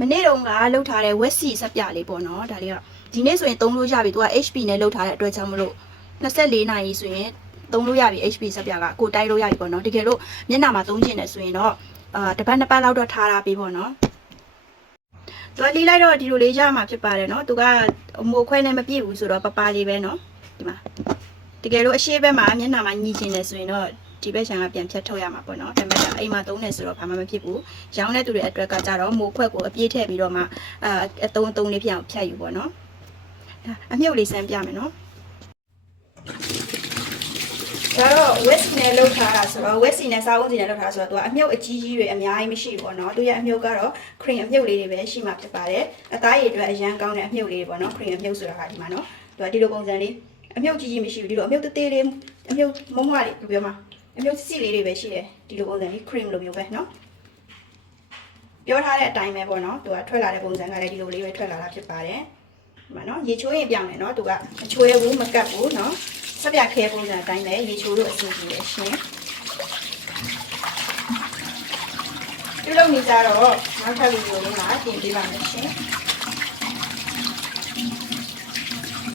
မနေ့တုန်းကလှုပ်ထားတဲ့ West Sea စက်ပြလေးပေါ့နော်ဒါလေးကဒီနေ့ဆိုရင်သုံးလို့ရပြီသူက HP နဲ့လှုပ်ထားတဲ့အတွက်ကြောင့်မလို့24နာရီဆိုရင်သုံးလို့ရပြီ HP စက်ပြကကိုတိုက်လို့ရပြီပေါ့နော်တကယ်လို့မျက်နှာမှာသုံးချင်တယ်ဆိုရင်တော့တစ်ပတ်နှစ်ပတ်လောက်တော့ထားတာပြီပေါ့နော်သူကလေးလိုက်တော့ဒီလိုလေးရမှာဖြစ်ပါတယ်နော်သူကမိုးခွဲနဲ့မပြည့်ဘူးဆိုတော့ပပလေးပဲနော်ဒီမှာတကယ်လို့အရှိဘက်မှာမျက်နှာမှာညီချင်တယ်ဆိုရင်တော့ဒီဘက်ခြမ်းကပြန်ဖြတ်ထုတ်ရမှာပေါ့နော်ဒါပေမဲ့အိမ်မှာသုံးနေဆိုတော့ဘာမှမဖြစ်ဘူးရောင်းတဲ့သူတွေအတွက်ကကြတော့မိုးခွက်ကိုအပြည့်ထည့်ပြီးတော့မှအသုံးလေးဖြစ်အောင်ဖြတ်ယူပေါ့နော်အမြုပ်လေးစမ်းပြမယ်နော်ဒါတော့ West နဲ့လောက်ထားတာဆိုတော့ West နဲ့စားအုံးစီနဲ့လောက်ထားဆိုတော့သူကအမြုပ်အကြီးကြီးတွေအများကြီးမရှိဘူးပေါ့နော်သူရဲ့အမြုပ်ကတော့ cream အမြုပ်လေးတွေပဲရှိမှဖြစ်ပါတယ်အသားရည်အတွက်အရန်ကောင်းတဲ့အမြုပ်လေးတွေပေါ့နော် cream အမြုပ်ဆိုတာကဒီမှာနော်သူကဒီလိုပုံစံလေးအမြုပ်ကြီးမရှိဘူးဒီလိုအမြုပ်သေးသေးလေးအမြုပ်မုံမလေးပြောမှာအမြုပ်စီလေးတွေပဲရှိတယ်ဒီလိုပုံစံလေး cream လိုမျိုးပဲနော်ပြောထားတဲ့အတိုင်းပဲပေါ့နော်သူကထွက်လာတဲ့ပုံစံကလည်းဒီလိုလေးပဲထွက်လာတာဖြစ်ပါတယ်ဒီမှာနော်ရေချိုးရင်ပြောင်းတယ်နော်သူကအချိုးရဘူးမကတ်ဘူးနော်စပြခဲပုံစံအတိုင်းပဲရေချိုးလို့အဆင်ပြေတယ်ရှင်ပြုလုပ်နေကြတော့နောက်ထပ်ဗီဒီယိုလေးမှာတင်ပေးပါမယ်ရှင်